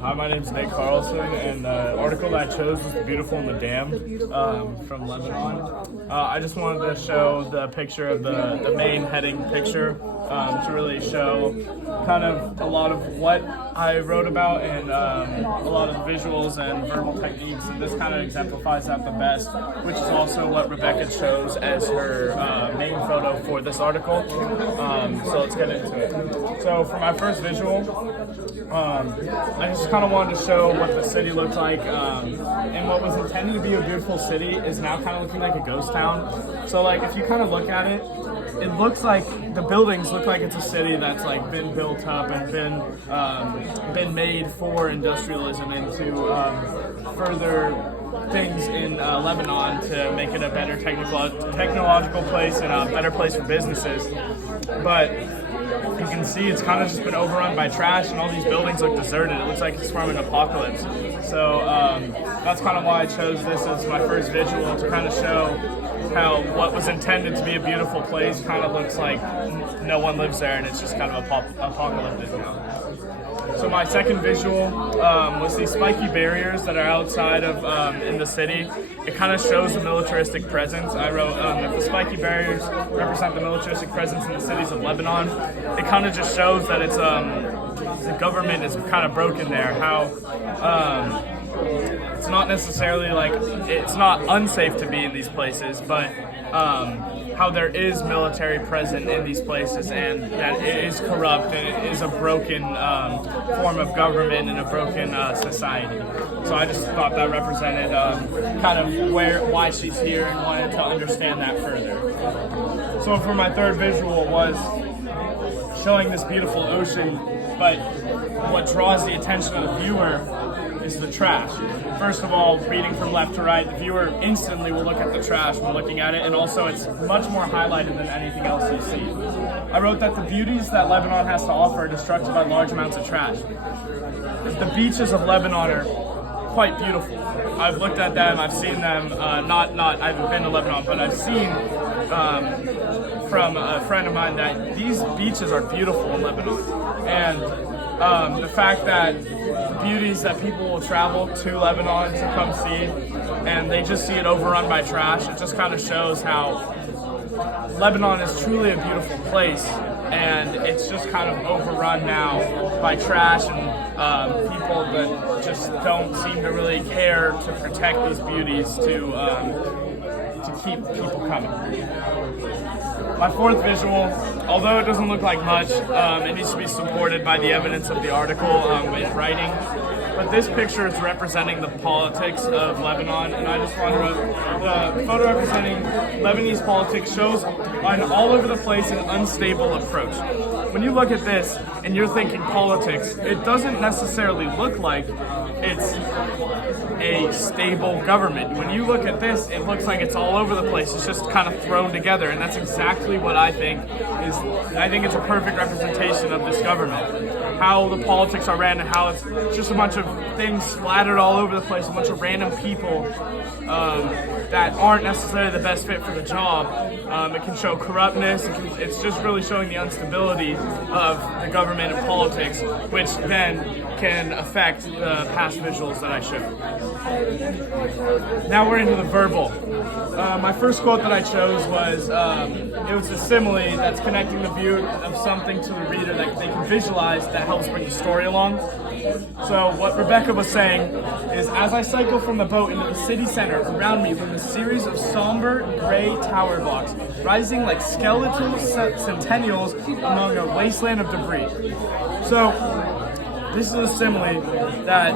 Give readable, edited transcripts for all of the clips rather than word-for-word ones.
Hi, my name is Nate Carlson, and the article that I chose was "The Beautiful and the Damned" from Lebanon. I just wanted to show the picture of the main heading picture to really show kind of a lot of what I wrote about and a lot of the visuals and verbal techniques, and this kind of exemplifies that the best, which is also what Rebecca chose as her main photo for this article. So let's get into it. So for my first visual, I just kind of wanted to show what the city looked like, and what was intended to be a beautiful city is now kind of looking like a ghost town. So like if you kind of look at it, it looks like the buildings look like it's a city that's like been built up and been made for industrialism and to further things in Lebanon to make it a better technological place and a better place for businesses. But you can see it's kind of just been overrun by trash, and all these buildings look deserted. It looks like it's from an apocalypse. So that's kind of why I chose this as my first visual, to kind of show how what was intended to be a beautiful place kind of looks like no one lives there, and it's just kind of apocalyptic now. So my second visual was these spiky barriers that are outside of in the city. It kind of shows the militaristic presence. I wrote that the spiky barriers represent the militaristic presence in the cities of Lebanon. It kind of just shows that it's the government is kind of broken there. How it's not necessarily like it's not unsafe to be in these places, but how there is military present in these places, and that it is corrupt and it is a broken form of government and a broken society. So I just thought that represented kind of why she's here, and wanted to understand that further. So for my third visual was showing this beautiful ocean, but what draws the attention of the viewer is the trash. First of all, reading from left to right, the viewer instantly will look at the trash when looking at it, and also it's much more highlighted than anything else you see. I wrote that the beauties that Lebanon has to offer are destructed by large amounts of trash. The beaches of Lebanon are quite beautiful. I've looked at them, I've seen them, I haven't been to Lebanon, but I've seen from a friend of mine that these beaches are beautiful in Lebanon. And the fact that the beauties that people will travel to Lebanon to come see, and they just see it overrun by trash, it just kind of shows how Lebanon is truly a beautiful place, and it's just kind of overrun now by trash and people that just don't seem to really care to protect these beauties to keep people coming. My fourth visual, although it doesn't look like much, it needs to be supported by the evidence of the article in writing. But this picture is representing the politics of Lebanon, and I just want to the photo representing Lebanese politics shows an all over the place and unstable approach. When you look at this and you're thinking politics, it doesn't necessarily look like it's a stable government. When you look at this, it looks like it's all over the place. It's just kind of thrown together, and that's exactly what I think is. I think it's a perfect representation of this government. How the politics are ran, and how it's just a bunch of things splattered all over the place, a bunch of random people that aren't necessarily the best fit for the job. It can show corruptness. It's just really showing the instability of the government and politics, which then can affect the past visuals that I showed. Now we're into the verbal. My first quote that I chose was, it was a simile that's connecting the view of something to the reader that they can visualize that helps bring the story along. So what Rebecca was saying is, as I cycle from the boat into the city center, around me from a series of somber gray tower blocks, rising like skeletal centennials among a wasteland of debris. So this is a simile that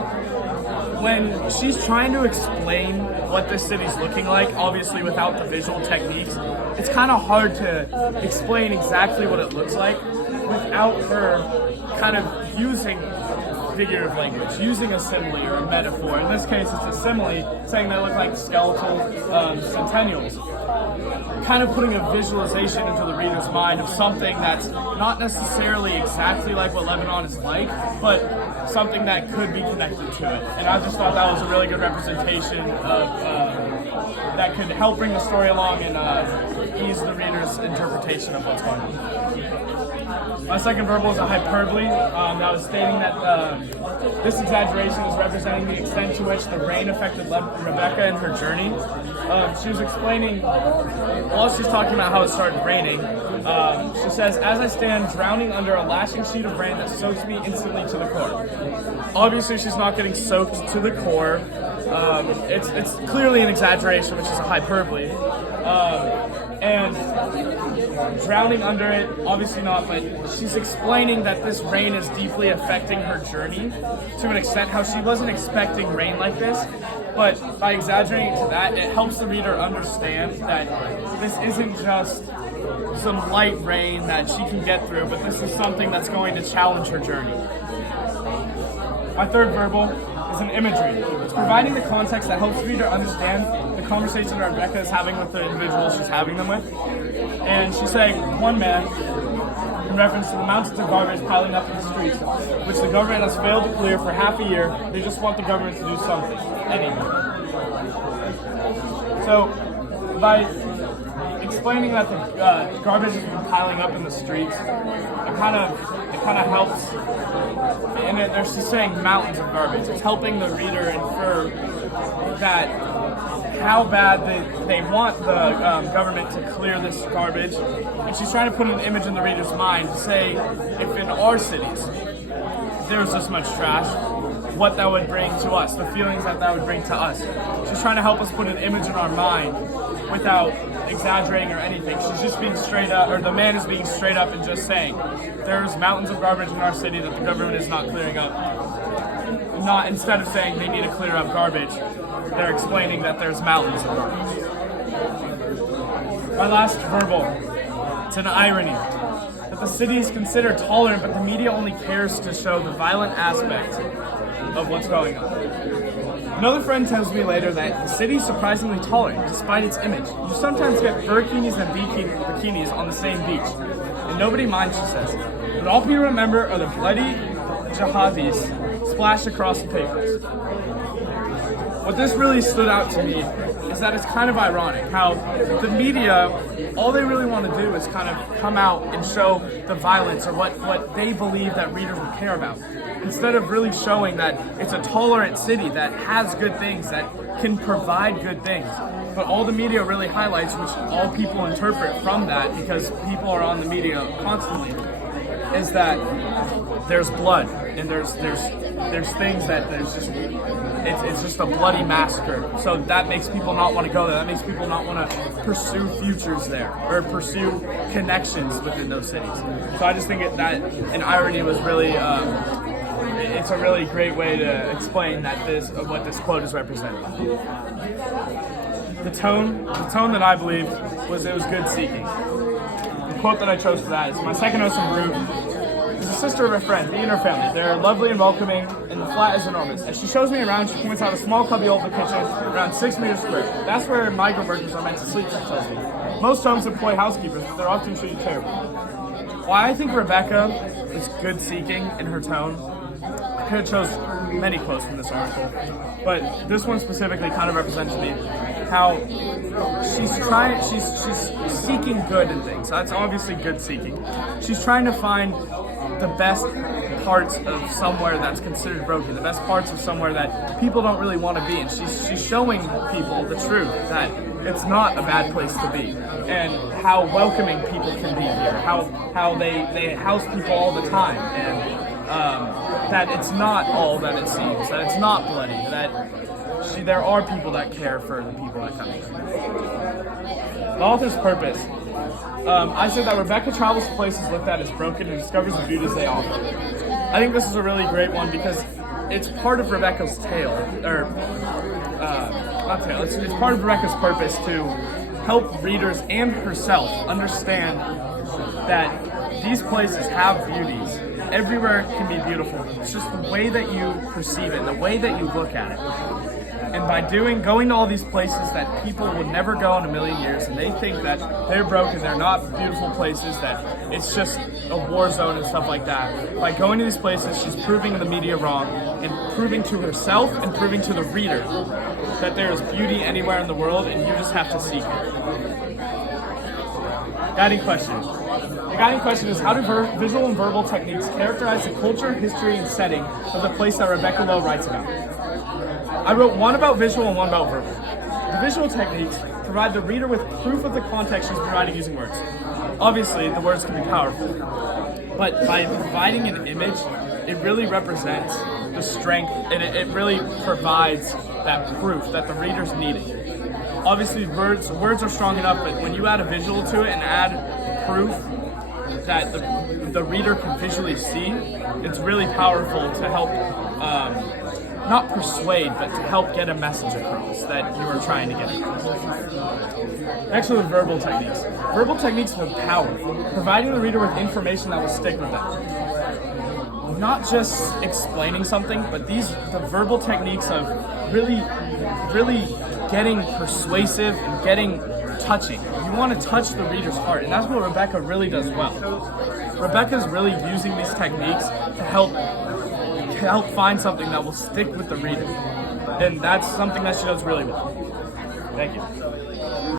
when she's trying to explain what this city's looking like, obviously without the visual techniques, it's kind of hard to explain exactly what it looks like without her kind of using figurative language, using a simile or a metaphor. In this case, it's a simile saying they look like skeletal centennials. Kind of putting a visualization into the reader's mind of something that's not necessarily exactly like what Lebanon is like, but something that could be connected to it. And I just thought that was a really good representation of that could help bring the story along and ease the reader's interpretation of what's going on. My second verbal is a hyperbole that was stating that this exaggeration is representing the extent to which the rain affected Rebecca in her journey. She was explaining, while she's talking about how it started raining, she says, "As I stand drowning under a lashing sheet of rain that soaks me instantly to the core." Obviously, she's not getting soaked to the core. It's clearly an exaggeration, which is a hyperbole. And drowning under it, obviously not, but she's explaining that this rain is deeply affecting her journey to an extent how she wasn't expecting rain like this. But by exaggerating to that, it helps the reader understand that this isn't just some light rain that she can get through, but this is something that's going to challenge her journey. My third verbal is an imagery. It's providing the context that helps the reader understand the conversation that Rebecca is having with the individuals she's having them with. And she's saying, one man, in reference to the mountains of garbage piling up in the streets, which the government has failed to clear for half a year. They just want the government to do something, anything. So, by explaining that the garbage has been piling up in the streets, it kind of helps. And she's saying mountains of garbage. It's helping the reader infer that how bad they want the government to clear this garbage. And she's trying to put an image in the reader's mind to say, if in our cities there was this much trash, what that would bring to us, the feelings that would bring to us. She's trying to help us put an image in our mind without exaggerating or anything. She's just being straight up, or the man is being straight up and just saying, there's mountains of garbage in our city that the government is not clearing up. Not instead of saying they need to clear up garbage, they're explaining that there's mountains of garbage. My last verbal, it's an irony. That the city is considered tolerant, but the media only cares to show the violent aspect of what's going on. Another friend tells me later that the city is surprisingly tolerant, despite its image. You sometimes get burkinis and bikinis on the same beach, and nobody minds, she says. But all people remember are the bloody jihadis splashed across the papers. What this really stood out to me is that it's kind of ironic how the media, all they really want to do is kind of come out and show the violence or what they believe that readers will care about, instead of really showing that it's a tolerant city that has good things, that can provide good things. But all the media really highlights, which all people interpret from that, because people are on the media constantly, is that there's blood and there's things that there's just it's just a bloody massacre. So that makes people not want to go there. That makes people not want to pursue futures there or pursue connections within those cities. So I just think that an irony was really it's a really great way to explain that what this quote is representing. The tone that I believe was good seeking. The quote that I chose for that is, "My second host in Peru is a sister of a friend, me and her family. They're lovely and welcoming, and the flat is enormous. As she shows me around, she points out a small cubbyhole of the kitchen, around 6 meters square. That's where migrant workers are meant to sleep," she tells me. "Most homes employ housekeepers, but they're often treated terribly." Why I think Rebecca is good seeking in her tone, I could have chose many quotes from this article, but this one specifically kind of represents me how she's seeking good in things. That's obviously good seeking. She's trying to find the best parts of somewhere that's considered broken, the best parts of somewhere that people don't really want to be, and she's showing people the truth that it's not a bad place to be, and how welcoming people can be here, how they house people all the time, and that it's not all that it seems, that it's not bloody, that there are people that care for the people that come here. The author's purpose. I said that Rebecca travels to places looked at as broken and discovers the beauties they offer. I think this is a really great one because it's part of Rebecca's tale, or not tale, it's part of Rebecca's purpose to help readers and herself understand that these places have beauties. Everywhere can be beautiful. It's just the way that you perceive it, the way that you look at it. And by going to all these places that people would never go in a million years, and they think that they're broken, they're not beautiful places, that it's just a war zone and stuff like that. By going to these places, she's proving the media wrong, and proving to herself and proving to the reader that there is beauty anywhere in the world, and you just have to seek it. Guiding question. The guiding question is, how do visual and verbal techniques characterize the culture, history, and setting of the place that Rebecca Lowe writes about? I wrote one about visual and one about verbal. The visual techniques provide the reader with proof of the context she's providing using words. Obviously, the words can be powerful, but by providing an image, it really represents the strength, and it really provides that proof that the reader's needing. Obviously, words are strong enough, but when you add a visual to it and add proof that the reader can visually see, it's really powerful to help not persuade, but to help get a message across that you are trying to get across. Next are the verbal techniques. Verbal techniques have power, providing the reader with information that will stick with them. Not just explaining something, but the verbal techniques of really getting persuasive and getting touching. You want to touch the reader's heart, and that's what Rebecca really does well. Rebecca's really using these techniques to help find something that will stick with the reader, and that's something that she does really well. Thank you.